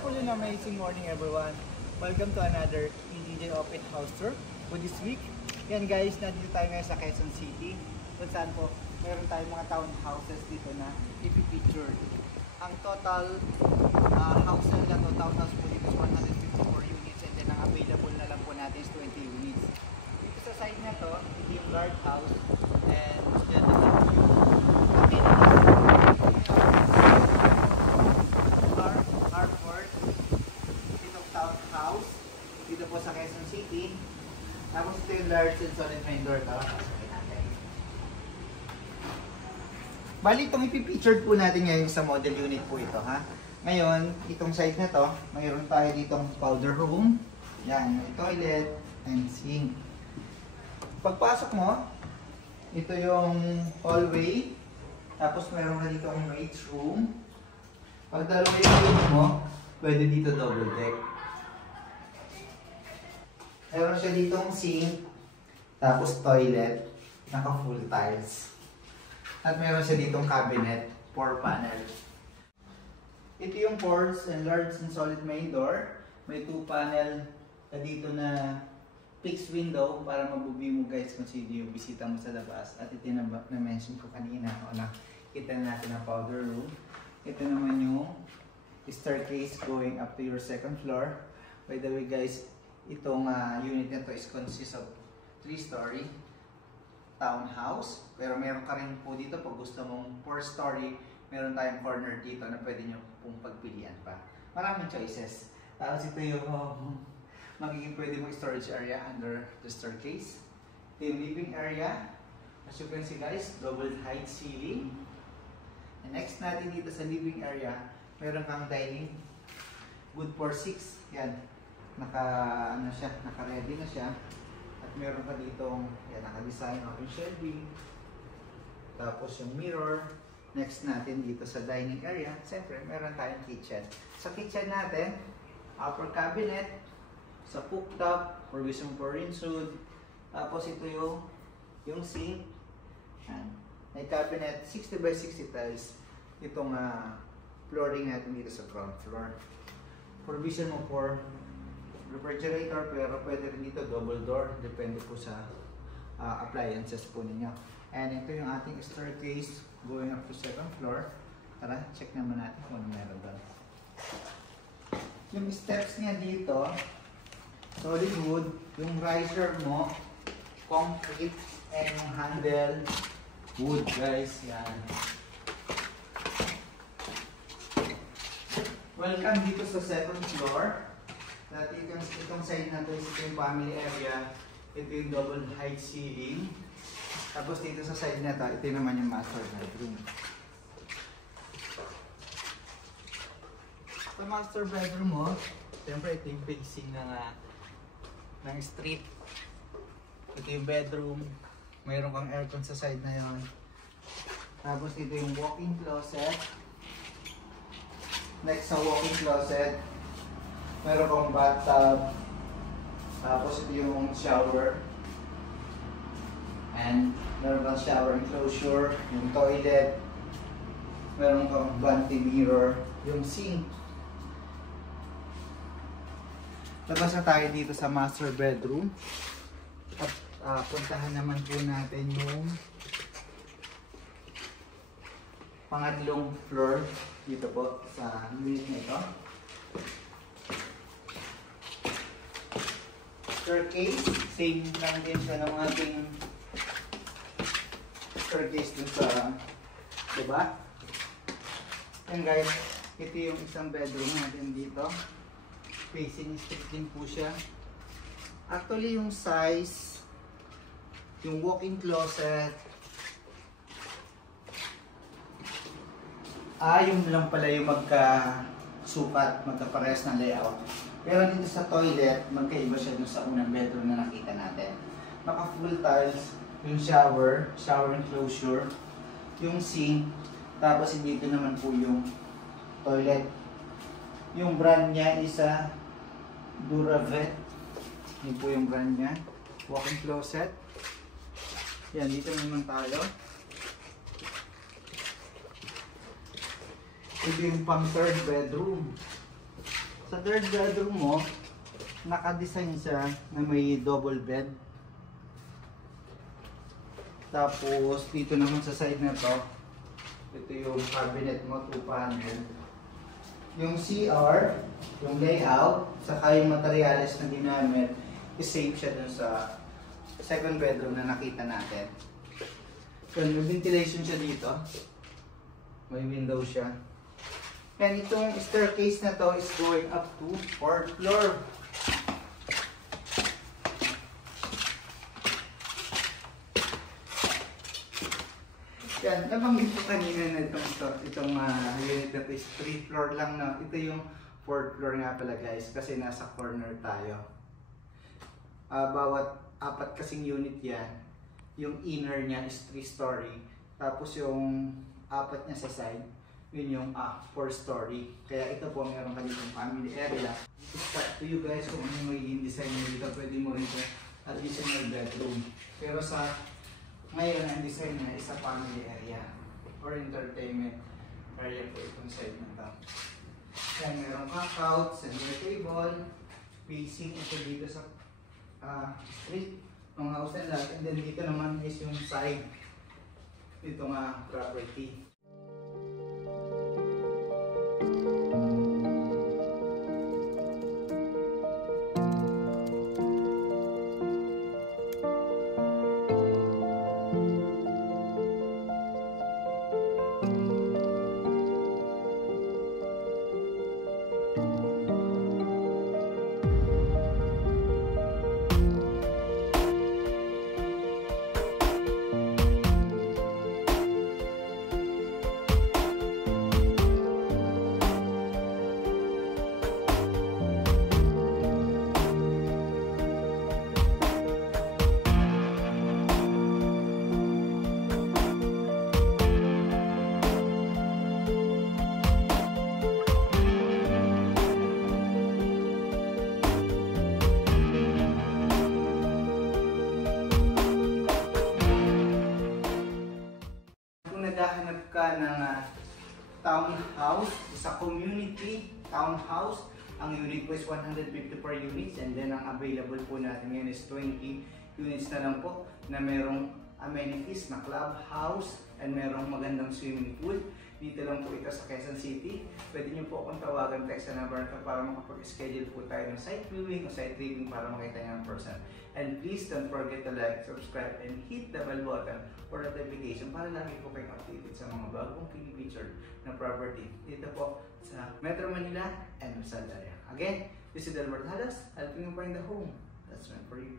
wonderful and amazing morning everyone. Welcome to another EDJ Open House Tour for this week. Yan guys, nandito tayo ngayon sa Quezon City. Kung saan po, meron tayong mga townhouses dito na ipipicture. Ang total house na to, townhouse po dito is 154 units and then ang available na lang po natin is 20 units. Dito sa side na to, ito yung guardhouse and yan naman yung dito po sa Quezon City. Tapos ito yung large and solid main door to. Bali itong ipipictured po natin ngayon sa model unit po ito ha. Ngayon, itong side na to, mayroon tayo ditong powder room. Yan, may toilet and sink. Pagpasok mo, ito yung hallway. Tapos mayroon na dito ang maid's room. Pag dalawa yung room mo, pwede dito double deck. Meron siya ditong sink, tapos toilet, naka full tiles. At meron siya ditong cabinet, 4 panel. Ito yung ports and large and solid main door. May 2 panel na dito na fixed window para mabubi mo guys kung sino yung bisita mo sa labas. At ito na mention ko kanina, o nakita natin ang powder room. Ito naman yung staircase going up to your second floor. By the way guys, itong unit nito is consists of 3-story townhouse. Pero meron ka rin po dito pag gusto mong 4-story, meron tayong corner dito na pwede nyo pong pagpilian pa. Maraming choices. Tapos ito yung magiging pwede mong storage area under the staircase. Ito yung living area. As you can see guys, double height ceiling. And next natin dito sa living area, meron kang dining. Good for 6. Yan. Naka-ready na siya. At meron pa ditong naka-design open shelving. Tapos yung mirror. Next natin dito sa dining area, siyempre meron tayong kitchen. Sa kitchen natin, upper cabinet, sa cooktop, provision for rinse hood. Tapos ito yung sink. May cabinet, 60 by 60 tiles. Itong flooring natin dito sa ground floor. Provision mo for refrigerator, pero pwede rin dito double door, depende po sa appliances po ninyo. And ito yung ating staircase going up to second floor. Tara, check naman natin kung ano meron doon. Yung steps niya dito, solid wood, yung riser mo, concrete, and yung handle, wood guys, yan. Welcome dito sa second floor. Dati itong side na ito is yung family area. Ito yung double height ceiling. Tapos dito sa side na ito, ito naman yung master bedroom. Sa master bedroom mo, siyempre ito yung facing ng street. Ito yung bedroom. Mayroon kang aircon sa side na yon. Tapos ito yung walk-in closet. Next sa walk-in closet, meron kang bathtub, tapos ito yung shower, and meron kang shower enclosure, yung toilet, meron kang vanity mirror, yung sink. Labas na tayo dito sa master bedroom. At puntahan naman po natin yung pangatlong floor dito po sa unit na ito. Staircase, same lang din siya ng ating staircase dun sa diba? Yan guys, ito yung isang bedroom natin dito. Facing street din po siya. Actually yung size, yung walk-in closet, yung lang pala yung magkasukat, magkaparehas ng layout. Pero dito sa toilet, magkaiba siya dun sa unang bedroom na nakita natin. Naka full tiles, yung shower enclosure, yung sink, tapos dito naman po yung toilet. Yung brand niya is Duravet. Yun po yung brand niya. Walk-in closet. Yan, dito naman tayo. Ito yung pang third bedroom. Sa third bedroom mo, naka-design siya na may double bed. Tapos dito naman sa side na to, ito yung cabinet mo, 2 panel. Yung CR, yung layout, saka yung materials na ginamit, is-save siya dun sa second bedroom na nakita natin. So, may ventilation siya dito. May window siya. And itong staircase na to is going up to 4th floor. Yan, nabanggit ko kanina na itong unit na is 3th floor lang na. Ito yung 4th floor nga pala guys, kasi nasa corner tayo. Bawat 4 kasing unit yan, yung inner niya is 3-story. Tapos yung 4 niya sa side, yun yung 4-story. Kaya ito po, meron ka ditong family area. It's up to you guys kung ano yung magiging design nyo dito. Pwede mo rin ito additional bedroom. Pero sa ngayon, ang design na is a family area or entertainment area po itong side na ito. Kaya meron ka couch, center table, facing ito dito sa street, mga house and lot. And then dito naman is yung side dito nga property. Naghahanap ka ng townhouse, sa community townhouse, ang unit po is 150 per units, and then ang available po natin ngayon is 20 units na lang po na merong amenities na clubhouse and merong magandang swimming pool. Dito lang po ito sa Quezon City. Pwede nyo po akong tawagan text sa number ko para makapag-schedule po tayo ng site viewing o site reading para makita nyo ng person. And please don't forget to like, subscribe, and hit the bell button for notification para lagi po kayong updated sa mga bagong featured na property dito po sa Metro Manila and Rizal area. Again, this is Delbert Halas, helping you find the home that's meant for you.